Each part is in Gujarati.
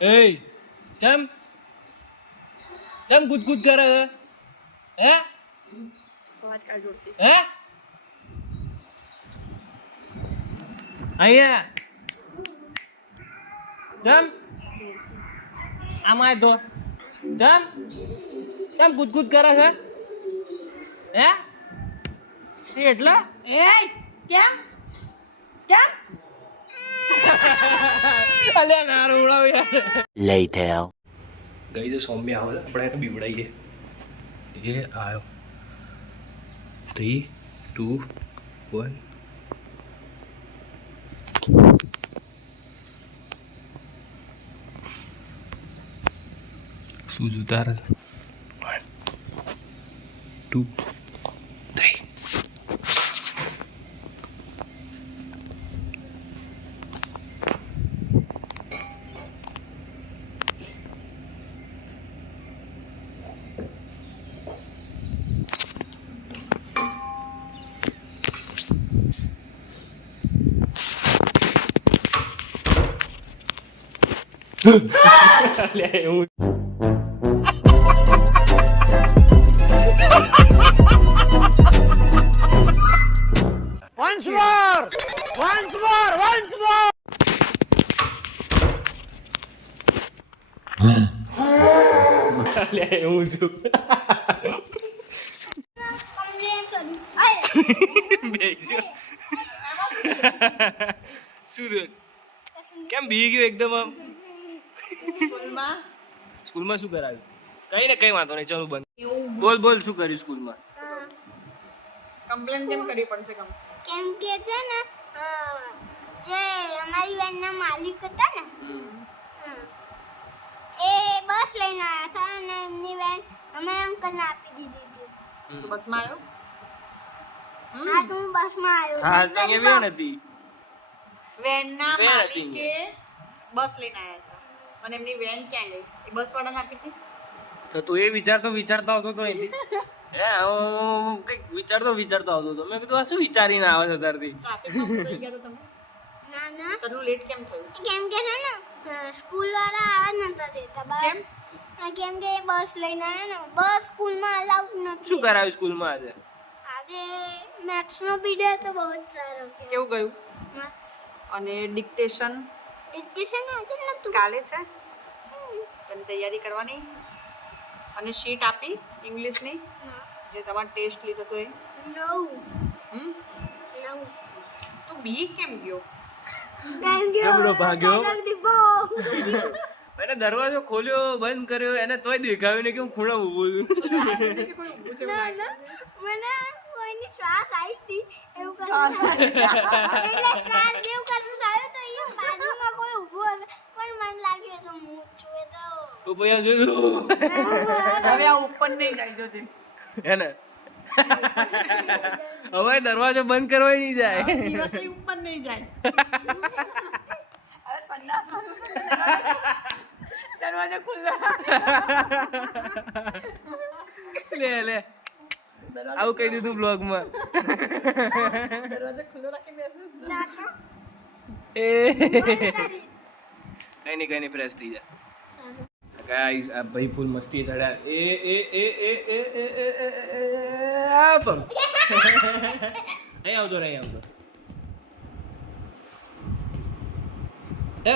એ કેમ કેમ ગુદગુદ કરે છે હે અવાજ કાઢ જોડથી હે અહીંયા કેમ આમાં તો કેમ કેમ ગુદગુદ કરે છે હે એટલે એ કેમ કેમ અલ્યા ના ઉડાવ યાર Later. ગઈ તો સૌમ્ય આવે આપણે એને બીવડાઈએ એ આવ્યો 3 2 1 શું ઉતારે 1 2 3 એવું Once more! Once more! Once more! એવું શું શું થયું કેમ બી ગયો એકદમ આમ સ્કૂલમાં શું કરાવ્યું કઈ ને કઈ વાંધો નહીં ચાલો બંધ બોલ બોલ શું કર્યું સ્કૂલમાં કમ્પ્લેન કેમ કરવી પડશે કેમ કે છે ને જે અમારી વેનના માલિક હતા ને એ બસ લઈને આવ્યા હતા અને એમની વેન અમારા અંકલને આપી દીધી હતી. તો બસમાં આવ્યો હા તો હું બસમાં આવ્યો હા તો અહીંયા વેણ હતી વેનના વેન હતી. માલિકે બસ લઈને આવ્યા હતા અને એમની વેન ક્યાં ગઈ એ બસ વાળાને આપી હતી તો તું એ વિચારતો આવતો તો અહીંથી હે હું કંઈક વિચારતો આવતો હતો મેં કીધું આ શું વિચારીને આવે છે તારથી ટ્રાફિકમાં ફસાઈ ગયા તો તમે ના ના તને લેટ કેમ થયું કેમ કે છે ને સ્કૂલ વાળા આવવા નતા દેતા બહાર કેમ કેમ કે એ બસ લઈને આવ્યા ને બસ સ્કૂલમાં અલાઉડ શું નથી કરાવ્યું સ્કૂલમાં આજે આજે મેથ્સનો પીરિયડ તો બહુ જ સારો કેવું ગયું અને ડિક્ટેશન ડિક્ટેશન આજે નતું કાલે છે તને તૈયારી કરવાની અને શીટ આપી ઇંગ્લિશની જે તમારો ટેસ્ટ લીધો તો એ નવ હમ નવ તું બી કેમ ગયો થેન્ક યુ જબરો ભાગ્યો. દીપો એને દરવાજો ખોલ્યો બંધ કર્યો એને તોય દેખાયું ને કે હું ખૂણા ઊભો છું ના ના મને કોઈની શ્વાસ આવી હતી એવું કરતું એટલે શ્વાસ જેવું કરતું આવ્યું તો અહીંયા બાજુમાં કોઈ ઊભું હશે પણ મને લાગ્યું તો હું જ છું એ તો તો પછી જોયું હવે આ ઉપર નહીં જાય જોજે એને હવે દરવાજો બંધ કરવા નહીં જાય દિવસે ઉપર નહીં જાય હવે સંડાસમાં દરવાજો ખુલ્લો લે આવું કહી દીધું બ્લોગમાં દરવાજો ખુલ્લો રાખી બેસીસ ને ના તો એ કરી કઈ નહીં ફ્રેશ થઈ જાય ગાઈસ આ ભાઈ ફૂલ મસ્તી ચડ્યા એ આ પણ અહીં આવતો એ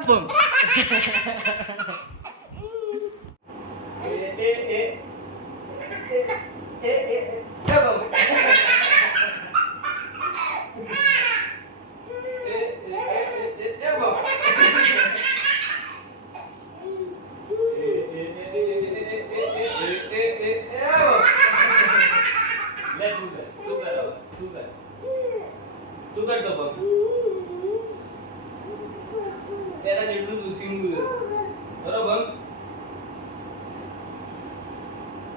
બમ તું કર તો બમ તેના જેટલું લુસીંગ બરોબર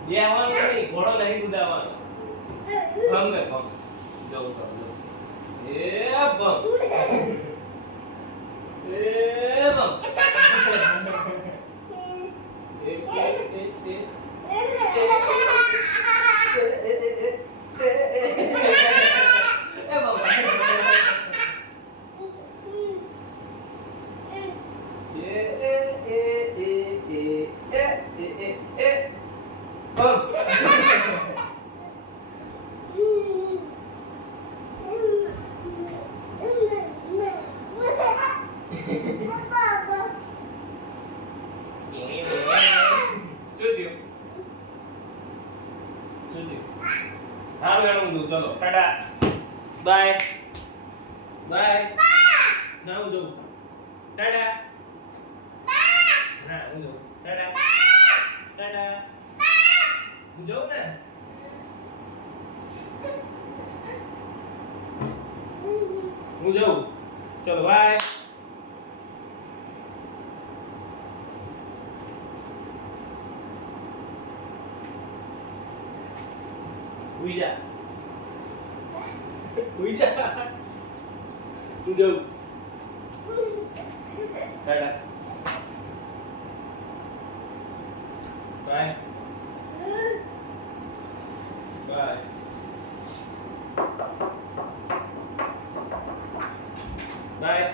જે આવવાનું નહીં ઘોડો નહીં કુદાવાનો ભંગ જવું એ ભંગ એ બાય ના હું જઉં ટાટા ના હું જઉં ટાટા ટાટા હું જઉં ને હું જઉં ચલો બાય ઉઈ જા ઉઈ જા હું જઉં ટાટા બાય બાય બાય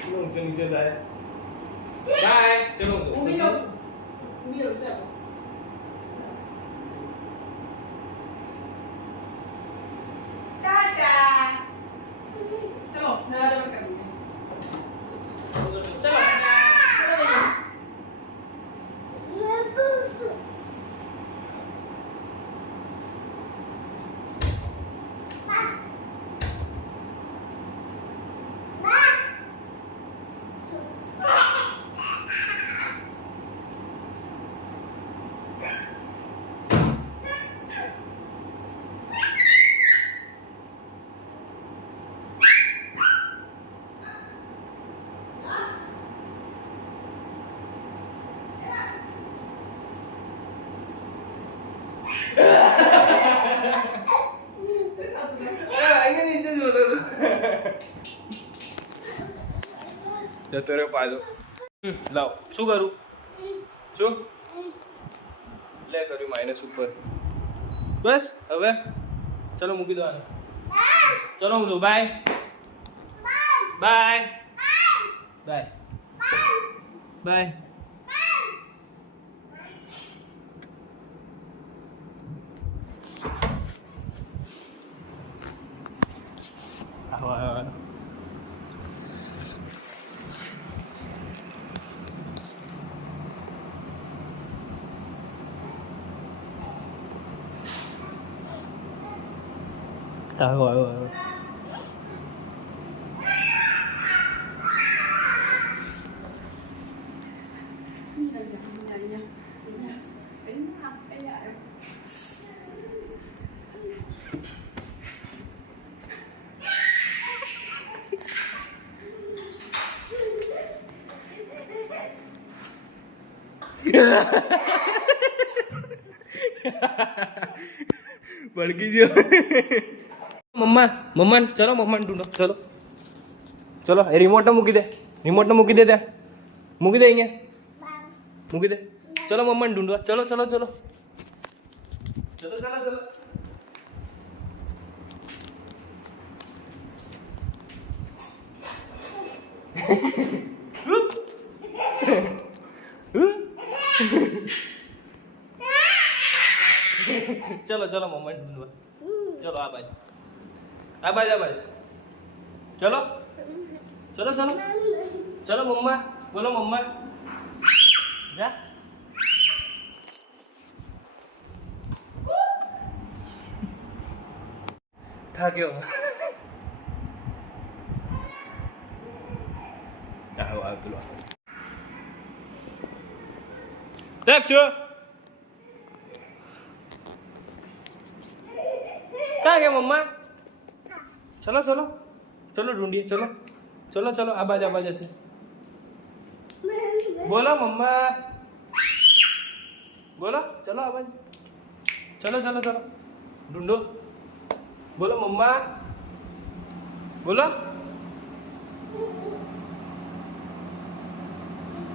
ચલો નીચે બાય બાય ચલો ઊંઘી જાઉં છું. ઊંઘી જાઉં છું. ચાલો. ટાટા. ચલો દરવાજા બંધ કરી દો. ચલો ચલો બેટા. અહીંયા નીચે જ બોલો જતો રહ્યો પાછો લાવ શું કરું શું લે કર્યું માઇનસ ઉપર બસ હવે ચલો મૂકી દો આને ચલો હું દઉં બાય બાય બાય બાય આવો આવો આવો આવો આવો ભડકી ગયો મમ્મા મમ્મા ચલો મમ્માને ઢૂંઢો ચલો ચલો એ રિમોટ મૂકી દે મૂકી દે ત્યાં મૂકી દે અહીંયા મૂકી દે ચલો મમ્માને ઢૂંઢવા ચલો ચલો ચલો ચલો ચલો ચલો ચલો ચલો મમ્માને ઢૂંઢવા ચલો આ બાજુ આ બાજુ ચલો ચલો ચલો ચલો મમ્મા બોલો મમ્મા જા થાક્યો આવો આવો પેલો ટેક્સી ક્યાં ગયા મમ્મા ચલો ચલો ચલો ઢूंढिए ચલો ચલો ચલો આ બાજુ હશે બોલો મમ્મા બોલો ચલો આ બાજુ ચલો ચલો ચલો ઢूंढो બોલો મમ્મા બોલો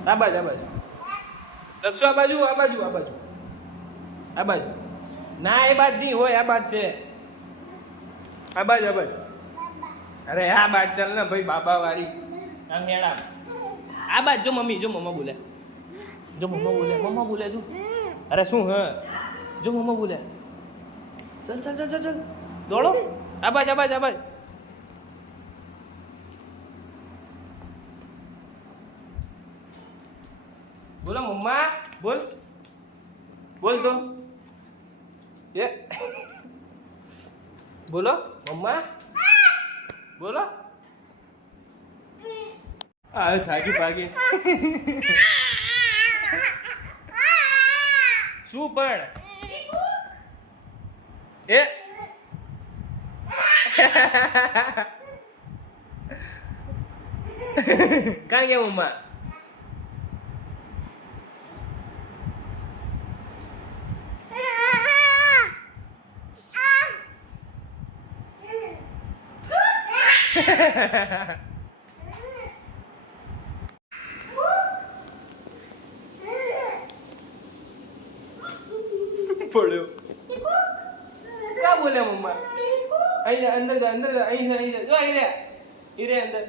આ બાજુ લક્ષો આ બાજુ ના એ બાજ નહીં હોય આ બાજ છે આ બાજ અરે આ બાજ ચાલ ને ભાઈ બાબા વાળી આમ હેડા આ બાજ જો મમ્મા બોલે મમ્મા બોલે જો અરે શું હ જો મમ્મા બોલે ચલ ચલ ચલ ચલ દોડો આ બાજ બોલો મમ્મા બોલ તો એ બોલો મમ્મા બોલો આ થાકી પાકી શું પણ એ કાંઈ ગયા મમ્મા પડ્યો ક્યાં બોલ્યા મમ્મા અહીં અંદર જા અંદર જા અહીં જા જો અહીં રે અંદર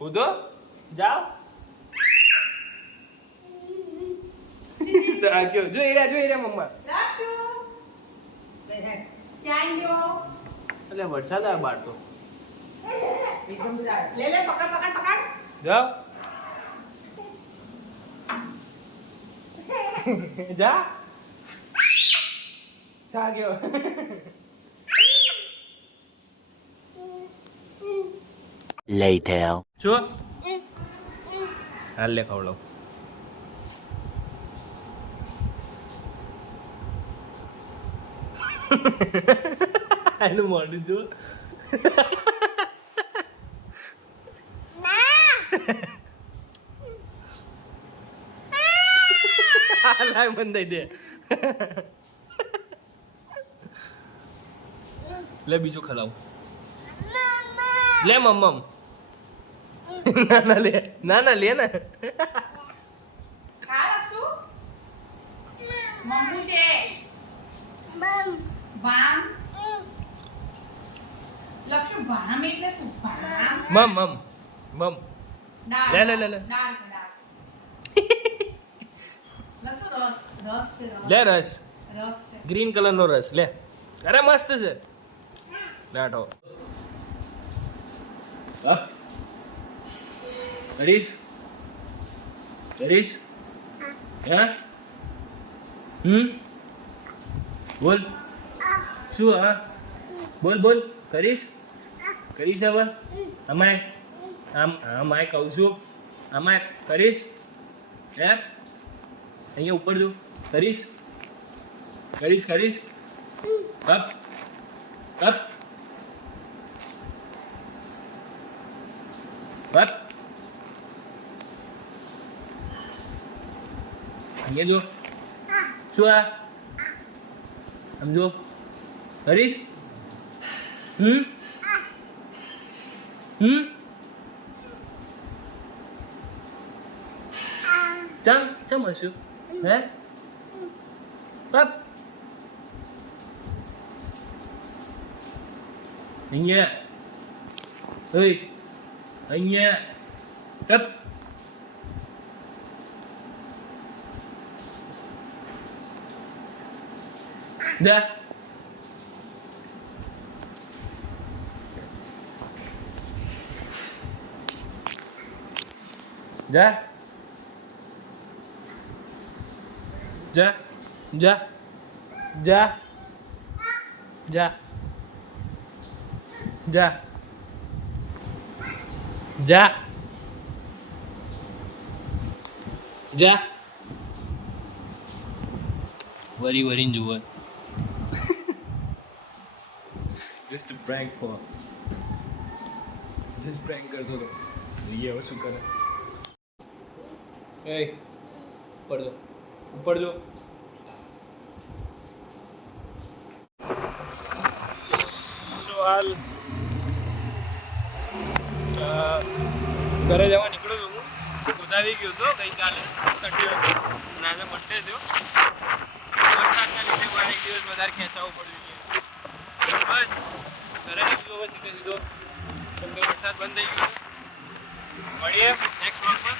ઉધો જાઓ તો આ કયો જો ઈરા મમ્મા ક્યાં ગયો એટલે વરસાદ આ બાર તો લે પકડ જાઓ જા ક્યાં ગયો Later. શું હાલ લે ખવડાવ એનું મોઢું જો લાય મને દઈ દે લે બીજું ખલાવ લે મમ્મમ ના લે ને મમ્મુ છે વામ લક્ષુ વામ એટલે શું વામ મમ દાળ લે દાળ છે દાળ લક્ષુ રસ છે લે રસ છે ગ્રીન કલર નો રસ લે અરે મસ્ત છે બેઠો હરીશ હા બોલ શું હા બોલ કરીશ હવે અમાય આમાય કહું છું અમાય કરીશ હે અહીંયા ઉપર જો કરીશ અપ અહીંયા જો શું આ સમજો કરીશ ચમ હશું હે પપ અહીંયા પપ જા વરીને જુઓ જસ્ટ પ્રેન્ક કરતો હતો લઈએ હવે શું કરે એ ઉપર જો હાલ ઘરે જવા નીકળ્યો હતો હું ગોદાવી ગયો હતો ગઈકાલે સન્ડે હતો અને આજે મંડે થયો વરસાદના લીધે મારે એક દિવસ વધારે ખેંચાવવું પડ્યું બસ ઘરે નીકળ્યો હવે સીધો કેમ કે વરસાદ બંધ થઈ ગયો મળીએ નેક્સ્ટ વ્લોગમાં